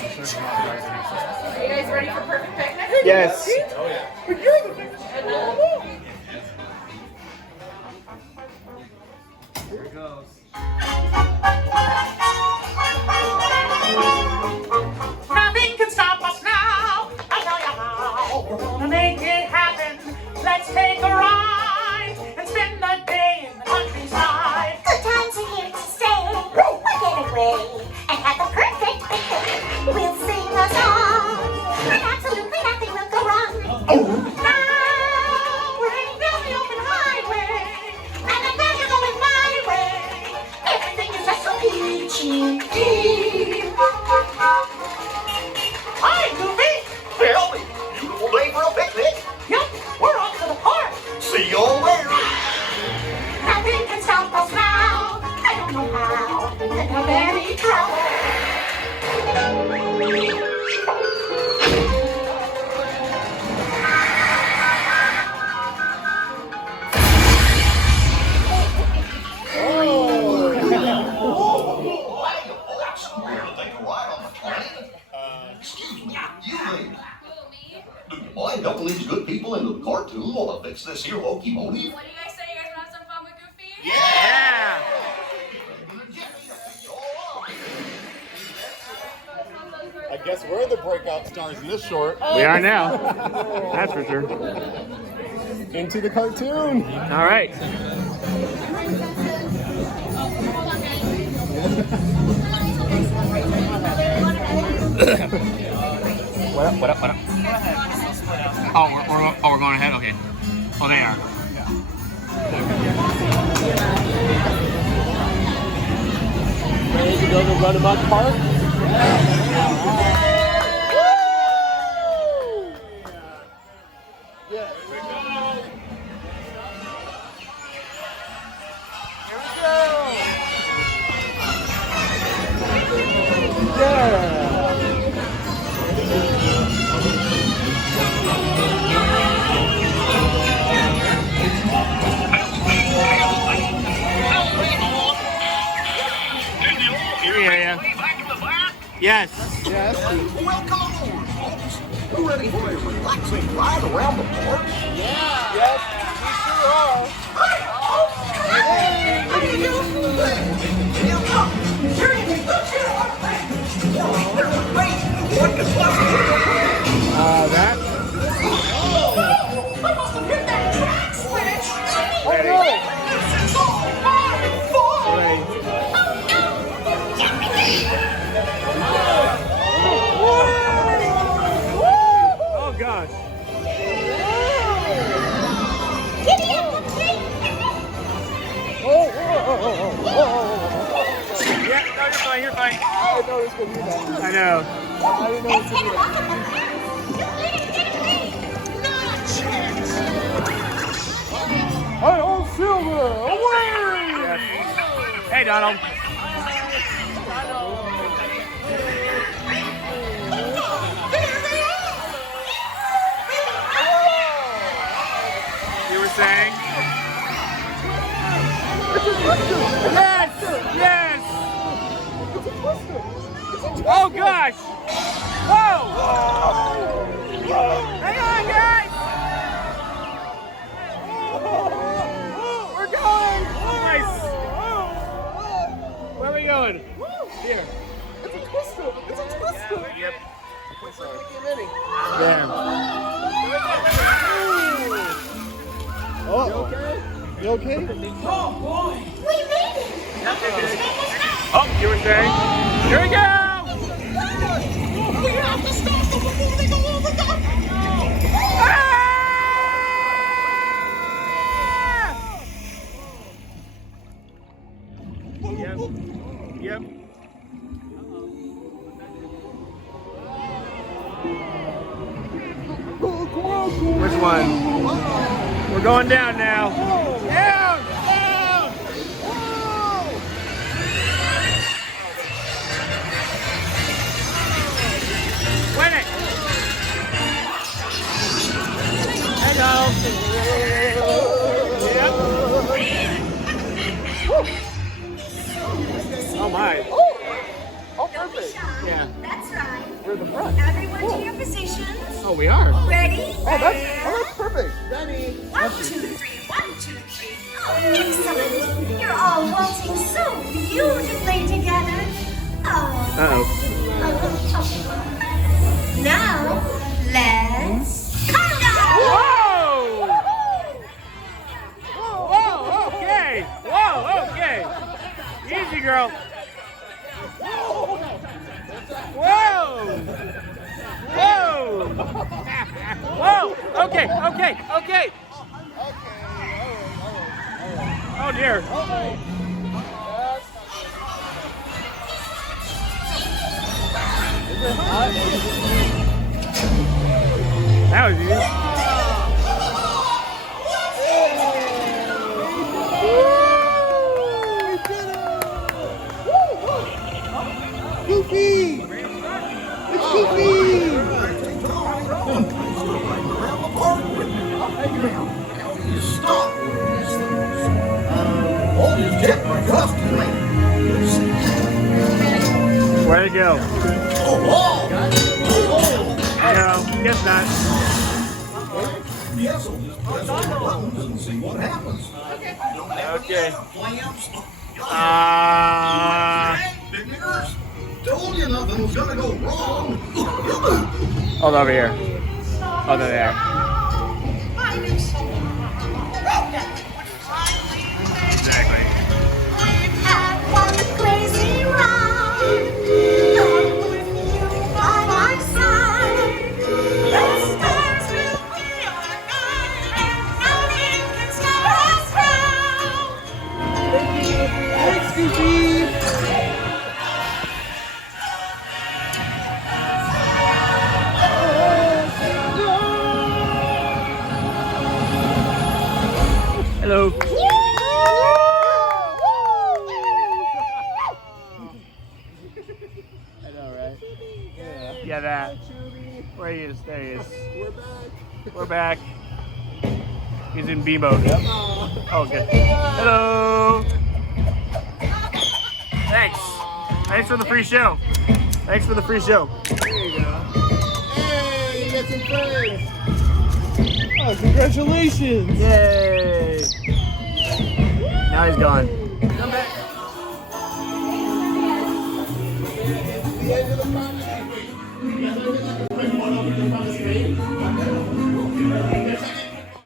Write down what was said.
you guys ready for perfect picnic? Yes. Oh yeah. Here it goes. Nothing can stop us now. I'll tell you how. We're gonna make it happen. Let's take a ride and spend the day in the countryside. Good times are here to stay. We'll get away and have the perfect picnic. We'll sing a song, and absolutely nothing will go wrong. Now we're heading down the open highway, and I'm glad you're going my way. Everything is just so peachy keen. Hi, Goofy. Well, beautiful day for a picnic. Yep, we're off to the park. See you all there. Nothing can stop us now. I don't know how. Could have any trouble. Excuse me, you lady. Do you mind helping these good people into the cartoon while I fix this here locomotive? What do you guys say? You guys want to have some fun with Goofy? Yeah. I guess we're the breakout stars in this short. We are now. That's for sure. Into the cartoon. All right. What up? Oh, we're going ahead? Okay. Oh, they are. Ready to go to Runaway Park? Yes. Yes. Well, come on over, folks. You ready for a relaxing ride around the park? Yes, we sure are. That. I must have hit that track switch. Oh gosh. Giddy up, Pepsi. Yeah, no, you're fine, you're fine. I didn't know it was going to do that. I know. I didn't know it was going to do that. Hey, old Silver, away! Hey, Donald. You were saying? Yes! Yes! Oh gosh! Whoa! Hang on, guys! We're going! Nice! Where are we going? Here. It's a twister! It's a twister! Yep. Minnie. Damn. Oh. You okay? You okay? We made it. Oh, you were saying? Here we go! We have to stop them before they go over the... Ah! Yep. Yep. Which one? We're going down now. Down! Down! Win it! Hello! Yep. Oh my. Oh, perfect. Yeah. That's right. We're in the front. Everyone to your positions. Oh, we are. Ready? Oh, that's perfect. Danny. 1, 2, 3. 1, 2, 3. Oh, excellent. You're all waltzing so beautifully together. Oh. Uh-oh. Now, let's conga! Whoa! Whoa, okay. Whoa, okay. Easy, girl. Whoa! Whoa! Whoa! Okay, okay, okay. Oh dear. That was easy. Goofy! It's Goofy! Stop! All these jet my cuffs to me. Way to go. Oh, No, guess not. yes, I'll just press all the buttons and see what happens. Okay. Clamps. Big niggers. Told you nothing was gonna go wrong. Hold over here. Oh, there they are. Exactly. Have one crazy ride. I'm with you by my side. The stars will be our guide, and nothing can slow us down. Thanks, Goofy! Hello. I know, right? Yeah, that. Where he is. There he is. We're back. We're back. He's in B mode. Yep. Oh, good. Hello. Thanks. Thanks for the free show. Thanks for the free show. There you go. Hey, you got some friends. Oh, congratulations. Yay. Now he's gone.